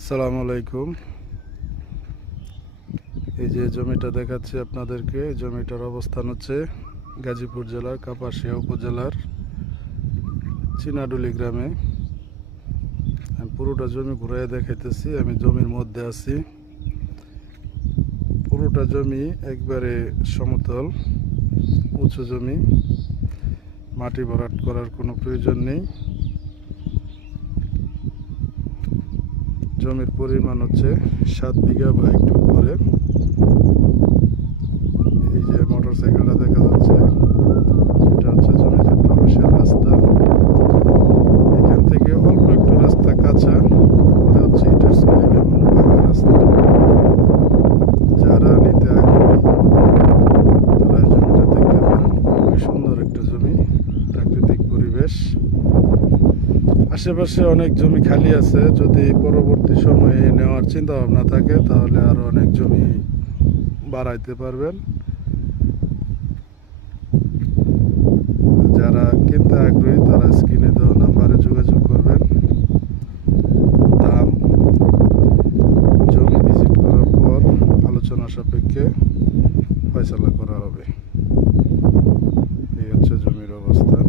আসসালামু আলাইকুম। এই যে জমিটা দেখাচ্ছি আপনাদেরকে, জমিটার অবস্থান হচ্ছে গাজীপুর জেলার কাপাসিয়া উপজেলার চিনাডুলি গ্রামে। আমি পুরোটা জমি ঘুরাই দেখাইতেছি। আমি জমির মধ্যে আছি। পুরোটা জমি একবারে সমতল, উঁচু জমি, মাটি ভরাট করার কোনো প্রয়োজন নেই। জমির পরিমাণ হচ্ছে 7 বিঘা বা একটু উপরে। এই যে মোটর সাইকেলটা দেখা যাচ্ছে, এটা হচ্ছে জমিতে প্রবেশের রাস্তা। এখান থেকে অল্প একটু রাস্তা কাঁচা, পরে হচ্ছে ইটের সলিং এবং পাকা রাস্তা। যারা নিতে আগ্রহী তারা জমিটা দেখতে পারেন। খুবই সুন্দর একটা জমি, প্রাকৃতিক পরিবেশ। আশেপাশে অনেক জমি খালি আছে। যদি পরবর্তী সময়ে নেওয়ার চিন্তা ভাবনা থাকে তাহলে আরো অনেক জমি বাড়াইতে পারবেন। যারা কিনতে আগ্রহী তারা স্ক্রিনে দেওয়া নাম্বারে যোগাযোগ করবেন। দাম জমি ভিজিট করার পর আলোচনা সাপেক্ষে ফয়সালা করা হবে। এই হচ্ছে জমির অবস্থান।